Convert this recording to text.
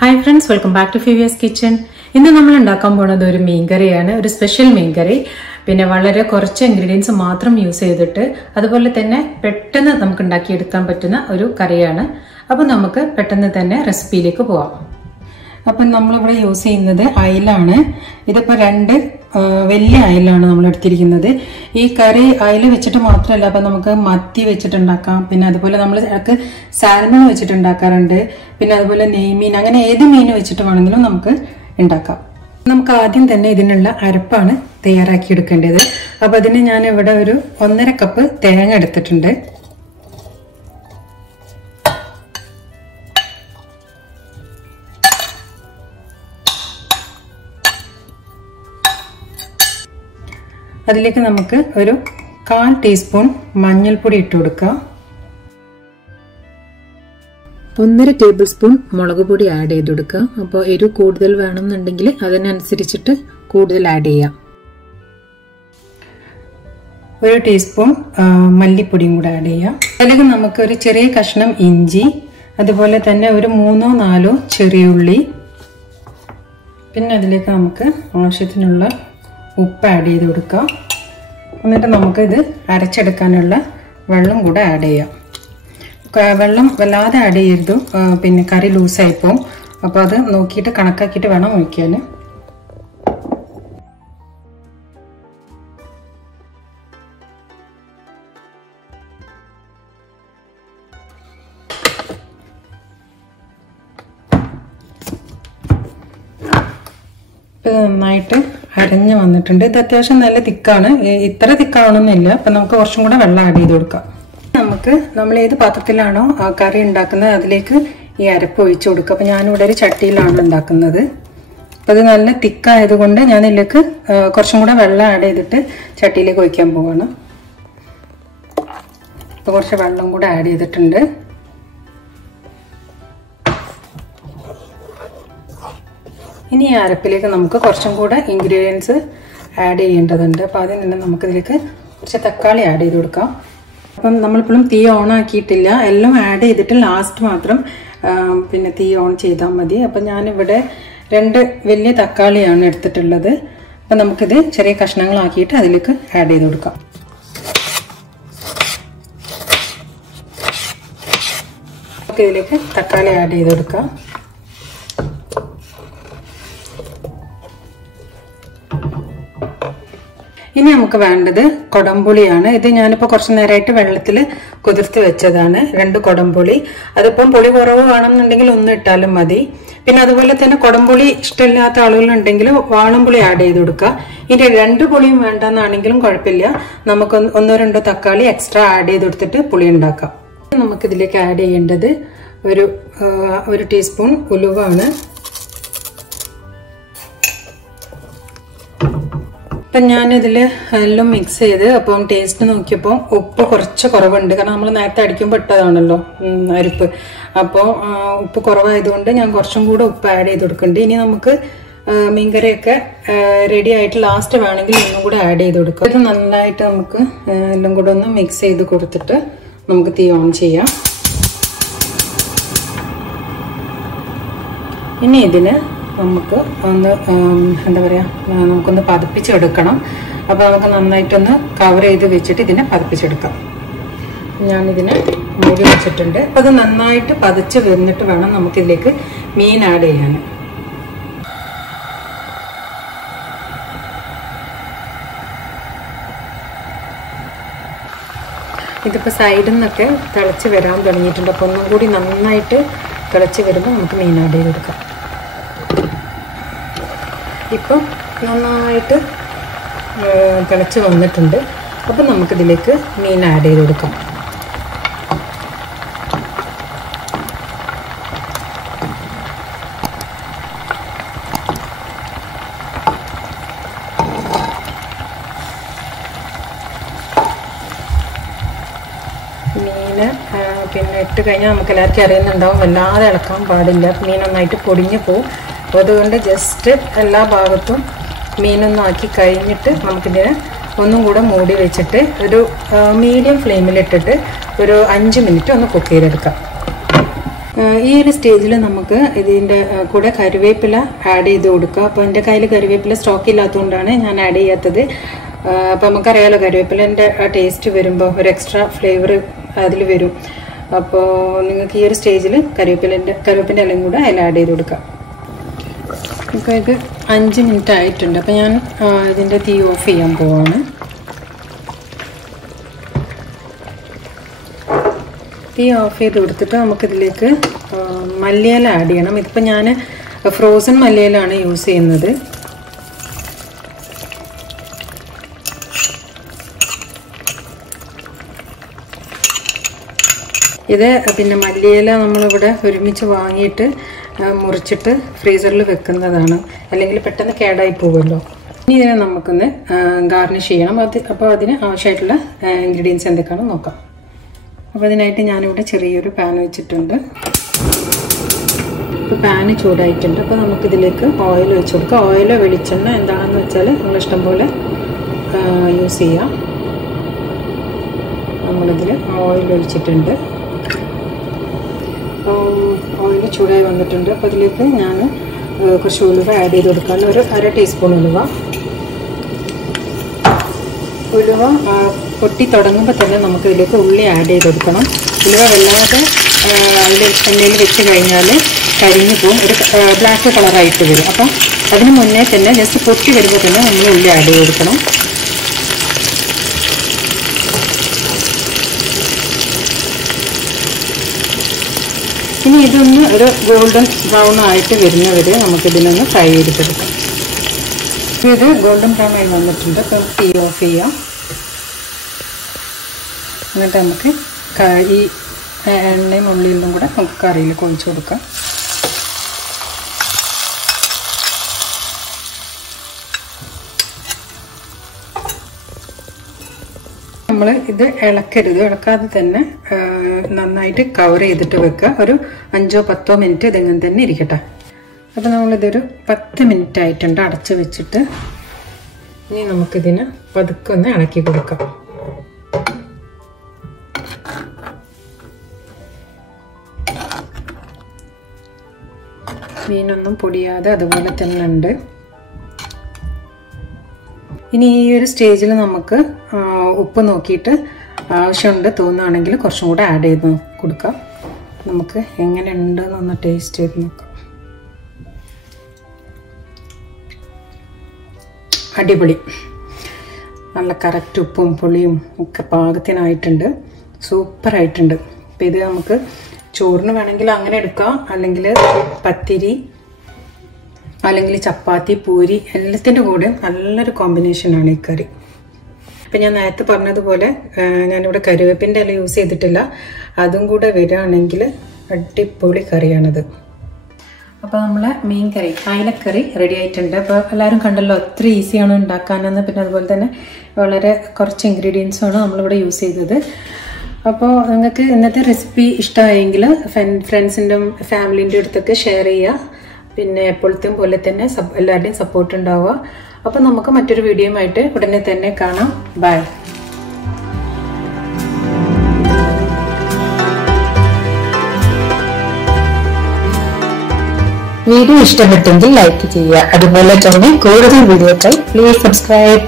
Hi friends, welcome back to Fiveas Kitchen. ഇന്ന് നമ്മൾ ഉണ്ടാക്കാൻ പോകുന്നത് ഒരു മീൻകറിയാണ്, ഒരു സ്പെഷ്യൽ മീൻകറി. പിന്നെ വളരെ കുറച്ച് ഇൻഗ്രീഡിയൻസ് മാത്രം യൂസ് ചെയ്തിട്ട് അതുപോലെ തന്നെ പെട്ടെന്ന് നമുക്ക് ഉണ്ടാക്കി എടുക്കാൻ പറ്റുന്ന ഒരു കറിയാണ്. അപ്പോൾ നമുക്ക് പെട്ടെന്ന് തന്നെ റെസിപ്പിയിലേക്ക് പോവാം. അപ്പോൾ നമ്മൾ ഇവിടെ യൂസ് ചെയ്യുന്നത് അയലാണ്. ഇതിപ്പോൾ രണ്ട് വലിയ അയലാണ് നമ്മൾ എടുത്തിരിക്കുന്നത്. ഈ കറി അയല വെച്ചിട്ട് മാത്രമല്ല, അപ്പോൾ നമുക്ക് മത്തി വെച്ചിട്ടുണ്ടാക്കാം. പിന്നെ അതുപോലെ നമ്മൾ സാൽമൺ വെച്ചിട്ട് ഉണ്ടാക്കാറുണ്ട്. പിന്നെ അതുപോലെ നെയ്മീൻ, അങ്ങനെ ഏത് മീൻ വെച്ചിട്ട് വേണമെങ്കിലും നമുക്ക് ഉണ്ടാക്കാം. നമുക്ക് ആദ്യം തന്നെ ഇതിനുള്ള അരപ്പാണ് തയ്യാറാക്കി എടുക്കേണ്ടത്. അപ്പോൾ അതിന് ഞാൻ ഇവിടെ ഒരു 1.5 കപ്പ് തേങ്ങ എടുത്തിട്ടുണ്ട്. അതിലേക്ക് നമുക്ക് ഒരു 1/4 ടീസ്പൂൺ മഞ്ഞൾപ്പൊടി ഇട്ട് കൊടുക്കാം. 1.5 ടേബിൾ സ്പൂൺ മുളക് പൊടി ആഡ് ചെയ്ത് കൊടുക്കുക. അപ്പോൾ എരിവ് കൂടുതൽ വേണമെന്നുണ്ടെങ്കിൽ അതിനനുസരിച്ചിട്ട് കൂടുതൽ ആഡ് ചെയ്യാം. 1 ടീസ്പൂൺ മല്ലിപ്പൊടിയും കൂടെ ആഡ് ചെയ്യാം. അതിലേക്ക് നമുക്ക് ഒരു ചെറിയ കഷ്ണം ഇഞ്ചി, അതുപോലെ തന്നെ ഒരു 3-4 ചെറിയ ഉള്ളി, പിന്നെ അതിലേക്ക് നമുക്ക് ആവശ്യത്തിനുള്ള ഉപ്പ് ആഡ് ചെയ്ത് കൊടുക്കാം. എന്നിട്ട് നമുക്കിത് അരച്ചെടുക്കാനുള്ള വെള്ളം കൂടെ ആഡ് ചെയ്യാം. വെള്ളം വല്ലാതെ ആഡ് ചെയ്യരുത്, പിന്നെ കറി ലൂസായിപ്പോവും. അപ്പോൾ അത് നോക്കിയിട്ട് കണക്കാക്കിയിട്ട് വേണം ഒഴിക്കാൻ. നന്നായിട്ട് അരഞ്ഞു വന്നിട്ടുണ്ട്. ഇത് അത്യാവശ്യം നല്ല തിക്കാണ്, ഇത്ര തിക്കാവണമെന്നില്ല. അപ്പം നമുക്ക് കുറച്ചും കൂടെ വെള്ളം ആഡ് ചെയ്ത് കൊടുക്കാം. നമ്മൾ ഏത് പാത്രത്തിലാണോ ആ കറി ഉണ്ടാക്കുന്നത് അതിലേക്ക് ഈ അരപ്പ് ഒഴിച്ചു കൊടുക്കുക. അപ്പം ഞാനിവിടെ ഒരു ചട്ടിയിലാണ് ഉണ്ടാക്കുന്നത്. അപ്പം അത് നല്ല തിക്കായതുകൊണ്ട് ഞാൻ ഇതിലേക്ക് കുറച്ചും കൂടെ വെള്ളം ആഡ് ചെയ്തിട്ട് ചട്ടിയിലേക്ക് ഒഴിക്കാൻ പോവാണ്. അപ്പോൾ കുറച്ച് വെള്ളം കൂടെ ആഡ് ചെയ്തിട്ടുണ്ട്. ഇനി ഈ അരപ്പിലേക്ക് നമുക്ക് കുറച്ചും കൂടെ ഇൻഗ്രീഡിയൻസ് ആഡ് ചെയ്യേണ്ടതുണ്ട്. അപ്പോൾ ആദ്യം തന്നെ നമുക്കിതിലേക്ക് കുറച്ച് തക്കാളി ആഡ് ചെയ്ത് കൊടുക്കാം. അപ്പം നമ്മളിപ്പോഴും തീ ഓൺ ആക്കിയിട്ടില്ല, എല്ലാം ആഡ് ചെയ്തിട്ട് ലാസ്റ്റ് മാത്രം പിന്നെ തീ ഓൺ ചെയ്താൽ മതി. അപ്പം ഞാനിവിടെ 2 വലിയ തക്കാളിയാണ് എടുത്തിട്ടുള്ളത്. അപ്പം നമുക്കിത് ചെറിയ കഷ്ണങ്ങളാക്കിയിട്ട് അതിലേക്ക് ആഡ് ചെയ്ത് കൊടുക്കാം. നമുക്കിതിലേക്ക് തക്കാളി ആഡ് ചെയ്ത് കൊടുക്കാം. ഇനി നമുക്ക് വേണ്ടത് കൊടംപുളിയാണ്. ഇത് ഞാനിപ്പോൾ കുറച്ച് നേരമായിട്ട് വെള്ളത്തിൽ കുതിർത്ത് വെച്ചതാണ്, 2 കൊടംപുളി. അതിപ്പം പുളി കുറവ് വേണമെന്നുണ്ടെങ്കിൽ 1 ഇട്ടാലും മതി. പിന്നെ അതുപോലെ തന്നെ കൊടംപുളി ഇഷ്ടമില്ലാത്ത ആളുകളുണ്ടെങ്കിൽ വാളംപുളി ആഡ് ചെയ്ത് കൊടുക്കുക. ഇനി 2 പുളിയും വേണ്ടെന്നാണെങ്കിലും കുഴപ്പമില്ല, നമുക്ക് 1-2 തക്കാളി എക്സ്ട്രാ ആഡ് ചെയ്ത് കൊടുത്തിട്ട് പുളി ഉണ്ടാക്കാം. നമുക്കിതിലേക്ക് ആഡ് ചെയ്യേണ്ടത് ഒരു ടീസ്പൂൺ ഉലുവാണ്. അപ്പം ഞാനിതിൽ എല്ലാം മിക്സ് ചെയ്ത് അപ്പം ടേസ്റ്റ് നോക്കിയപ്പോൾ ഉപ്പ് കുറച്ച് കുറവുണ്ട്. കാരണം നമ്മൾ നേരത്തെ അടിക്കുമ്പോൾ ഇട്ടതാണല്ലോ അരിപ്പ്. അപ്പോൾ ഉപ്പ് കുറവായതുകൊണ്ട് ഞാൻ കുറച്ചും കൂടെ ഉപ്പ് ആഡ് ചെയ്ത് കൊടുക്കുന്നുണ്ട്. ഇനി നമുക്ക് മീൻകറിയൊക്കെ റെഡി ആയിട്ട് ലാസ്റ്റ് വേണമെങ്കിൽ ഒന്നും കൂടെ ആഡ് ചെയ്ത് കൊടുക്കുക. ഇത് നന്നായിട്ട് നമുക്ക് എല്ലാം കൂടെ ഒന്ന് മിക്സ് ചെയ്ത് കൊടുത്തിട്ട് നമുക്ക് തീ ഓൺ ചെയ്യാം. ഇനി ഇതിന് നമുക്ക് ഒന്ന് എന്താ പറയുക, നമുക്കൊന്ന് പതപ്പിച്ചെടുക്കണം. അപ്പോൾ നമുക്ക് നന്നായിട്ടൊന്ന് കവർ ചെയ്ത് വെച്ചിട്ട് ഇതിനെ പതപ്പിച്ചെടുക്കാം. ഞാനിതിനെ മൂടി വെച്ചിട്ടുണ്ട്. അപ്പോൾ അത് നന്നായിട്ട് പതച്ച് വന്നിട്ട് വേണം നമുക്കിതിലേക്ക് മീൻ ആഡ് ചെയ്യാൻ. ഇതിപ്പോൾ സൈഡിൽ നിന്നൊക്കെ തിളച്ച് വരാൻ തുടങ്ങിയിട്ടുണ്ട്. അപ്പോൾ ഒന്നും കൂടി നന്നായിട്ട് തിളച്ച് വരുമ്പോൾ നമുക്ക് മീൻ ആഡ് ചെയ്ത് കൊടുക്കാം. ഇപ്പം നന്നായിട്ട് തിളച്ച് വന്നിട്ടുണ്ട്. അപ്പം നമുക്കിതിലേക്ക് മീൻ ആഡ് ചെയ്ത് കൊടുക്കാം. മീൻ പിന്നെ ഇട്ട് കഴിഞ്ഞാൽ നമുക്ക് എല്ലാവർക്കും അറിയുന്നുണ്ടാവും, വല്ലാതെ ഇളക്കാൻ പാടില്ല, മീൻ നന്നായിട്ട് പൊടിഞ്ഞു പോവും. അപ്പോൾ അതുകൊണ്ട് ജസ്റ്റ് എല്ലാ ഭാഗത്തും മീനൊന്നും ആക്കി കഴിഞ്ഞിട്ട് നമുക്കിതിനെ ഒന്നും കൂടെ മൂടി വെച്ചിട്ട് ഒരു മീഡിയം ഫ്ലെയിമിലിട്ടിട്ട് ഒരു 5 മിനിറ്റ് ഒന്ന് കുക്ക് ചെയ്തെടുക്കാം. ഈ ഒരു സ്റ്റേജിൽ നമുക്ക് ഇതിൻ്റെ കൂടെ കറിവേപ്പില ആഡ് ചെയ്ത് കൊടുക്കുക. അപ്പോൾ എൻ്റെ കയ്യിൽ കറിവേപ്പില സ്റ്റോക്ക് ഇല്ലാത്തതുകൊണ്ടാണ് ഞാൻ ആഡ് ചെയ്യാത്തത്. അപ്പോൾ നമുക്കറിയാമല്ലോ കറിവേപ്പിലേൻ്റെ ആ ടേസ്റ്റ് വരുമ്പോൾ ഒരു എക്സ്ട്രാ ഫ്ലേവർ അതിൽ വരും. അപ്പോൾ നിങ്ങൾക്ക് ഈ ഒരു സ്റ്റേജിൽ കറിവേപ്പിൻ്റെ ഇലയും കൂടെ അതിൽ ആഡ് ചെയ്ത് കൊടുക്കാം. ഇപ്പോൾ ഇത് 5 മിനിറ്റ് ആയിട്ടുണ്ട്. അപ്പോൾ ഞാൻ ഇതിൻ്റെ തീ ഓഫ് ചെയ്യാൻ പോവാണ്. തീ ഓഫ് ചെയ്ത് കൊടുത്തിട്ട് നമുക്കിതിലേക്ക് മല്ലിയില ആഡ് ചെയ്യണം. ഇതിപ്പോൾ ഞാൻ ഫ്രോസൺ മല്ലിയിലാണ് യൂസ് ചെയ്യുന്നത്. ഇത് പിന്നെ മല്ലിയില നമ്മളിവിടെ ഒരുമിച്ച് വാങ്ങിയിട്ട് മുറിച്ചിട്ട് ഫ്രീസറിൽ വെക്കുന്നതാണ്, അല്ലെങ്കിൽ പെട്ടെന്ന് കേടായി പോകുമല്ലോ. ഇനി ഇതിനെ നമുക്കൊന്ന് ഗാർണിഷ് ചെയ്യണം. അപ്പോൾ അതിന് ആവശ്യമായിട്ടുള്ള ഇൻഗ്രീഡിയൻസ് എന്തൊക്കെയാണെന്ന് നോക്കാം. അപ്പോൾ അതിനായിട്ട് ഞാനിവിടെ ചെറിയൊരു പാൻ വെച്ചിട്ടുണ്ട്. ഇപ്പോൾ പാന് ചൂടായിട്ടുണ്ട്. അപ്പോൾ നമുക്കിതിലേക്ക് ഓയിൽ വെച്ച് കൊടുക്കാം. ഓയിലോ വെളിച്ചെണ്ണ എന്താണെന്ന് വെച്ചാൽ നമ്മളിഷ്ടം പോലെ യൂസ് ചെയ്യാം. നമ്മളിതിൽ ഓയിൽ ഒഴിച്ചിട്ടുണ്ട്. ഓയിൽ ചൂടായി വന്നിട്ടുണ്ട്. അപ്പോൾ അതിലേക്ക് ഞാൻ കുറച്ച് ഉലുവ ആഡ് ചെയ്ത് കൊടുക്കാം. ഒരു 1/2 ടീസ്പൂൺ ഉലുവ പൊട്ടി തുടങ്ങുമ്പോൾ തന്നെ നമുക്ക് ഇതിലേക്ക് ഉള്ളി ആഡ് ചെയ്ത് കൊടുക്കണം. ഉലുവ വല്ലാതെ അതിൽ എണ്ണയിൽ വെച്ച് കഴിഞ്ഞാൽ കരിഞ്ഞു പോകും, ഒരു ബ്ലാക്ക് കളറായിട്ട് വരും. അപ്പം അതിന് മുന്നേ തന്നെ ജസ്റ്റ് പൊട്ടി വരുമ്പോൾ തന്നെ നമ്മൾ ഉള്ളി ആഡ് ചെയ്ത് കൊടുക്കണം. ഇനി ഇതൊന്ന് ഒരു ഗോൾഡൻ ബ്രൗൺ ആയിട്ട് വരുന്നവരെ നമുക്കിതിനൊന്ന് ഫ്രൈ ചെയ്തെടുക്കാം. ഇത് ഗോൾഡൻ ബ്രൗൺ ആയി വന്നിട്ടുണ്ട്. അപ്പോൾ തീ ഓഫ് ചെയ്യാം. എന്നിട്ട് നമുക്ക് ഈ എണ്ണയും ഉള്ളിയിലും കൂടെ നമുക്ക് കറിയിലേക്ക് ഒഴിച്ചു കൊടുക്കാം. നമ്മൾ ഇത് ഇളക്കരുത്, ഇളക്കാതെ തന്നെ നന്നായിട്ട് കവർ ചെയ്തിട്ട് വെക്കുക. ഒരു 5-10 മിനിറ്റ് ഇതിങ്ങനെ തന്നെ ഇരിക്കട്ടെ. അപ്പോൾ നമ്മളിതൊരു 10 മിനിറ്റ് ആയിട്ടുണ്ട് അടച്ച് വെച്ചിട്ട്. ഇനി നമുക്കിതിന് പതുക്കെ ഒന്ന് ഇളക്കി കൊടുക്കാം. മീനൊന്നും പൊടിയാതെ അതുപോലെ തന്നെ ഉണ്ട്. ഇനി ഈ ഒരു സ്റ്റേജിൽ നമുക്ക് ഉപ്പ് നോക്കിയിട്ട് ആവശ്യമുണ്ട് തോന്നുകയാണെങ്കിൽ കുറച്ചും കൂടെ ആഡ് ചെയ്ത് കൊടുക്കാം. നമുക്ക് എങ്ങനെ ഉണ്ടെന്നൊന്ന് ടേസ്റ്റ് ചെയ്ത് നോക്കാം. അടിപൊളി, നല്ല കറക്റ്റ് ഉപ്പും പുളിയും ഒക്കെ പാകത്തിനായിട്ടുണ്ട്, സൂപ്പറായിട്ടുണ്ട്. അപ്പം ഇത് നമുക്ക് ചോറിന് വേണമെങ്കിൽ അങ്ങനെ എടുക്കാം, അല്ലെങ്കിൽ പത്തിരി, അല്ലെങ്കിൽ ചപ്പാത്തി, പൂരി എല്ലാത്തിൻ്റെ കൂടെ നല്ലൊരു കോമ്പിനേഷനാണ് ഈ കറി. ഇപ്പം ഞാൻ നേരത്തെ പറഞ്ഞതുപോലെ ഞാനിവിടെ കറിവേപ്പിൻ്റെ ഇല യൂസ് ചെയ്തിട്ടില്ല. അതും കൂടെ വരികയാണെങ്കിൽ അടിപൊളി കറിയാണിത്. അപ്പോൾ നമ്മളെ മീൻ കറി, അയലക്കറി റെഡി ആയിട്ടുണ്ട്. അപ്പോൾ എല്ലാവരും കണ്ടല്ലോ ഒത്തിരി ഈസിയാണ് ഉണ്ടാക്കാനെന്ന്. പിന്നെ അതുപോലെ തന്നെ വളരെ കുറച്ച് ഇൻഗ്രീഡിയൻസാണ് നമ്മളിവിടെ യൂസ് ചെയ്തത്. അപ്പോൾ നിങ്ങൾക്ക് ഇന്നത്തെ റെസിപ്പി ഇഷ്ടമായെങ്കിൽ ഫ്രണ്ട്സിൻ്റെ ഫാമിലിൻ്റെ അടുത്തൊക്കെ ഷെയർ ചെയ്യുക. പിന്നെ എപ്പോഴത്തെയും പോലെ തന്നെ എല്ലാവരുടെയും സപ്പോർട്ട് ഉണ്ടാവുക. അപ്പോൾ നമുക്ക് മറ്റൊരു വീഡിയോയുമായിട്ട് ഉടനെ തന്നെ കാണാം. ബൈ. വീഡിയോ ഇഷ്ടപ്പെട്ടെങ്കിൽ ലൈക്ക് ചെയ്യുക. അതുപോലെ തന്നെ കൂടുതൽ വീഡിയോക്കായി പ്ലീസ് സബ്സ്ക്രൈബ്.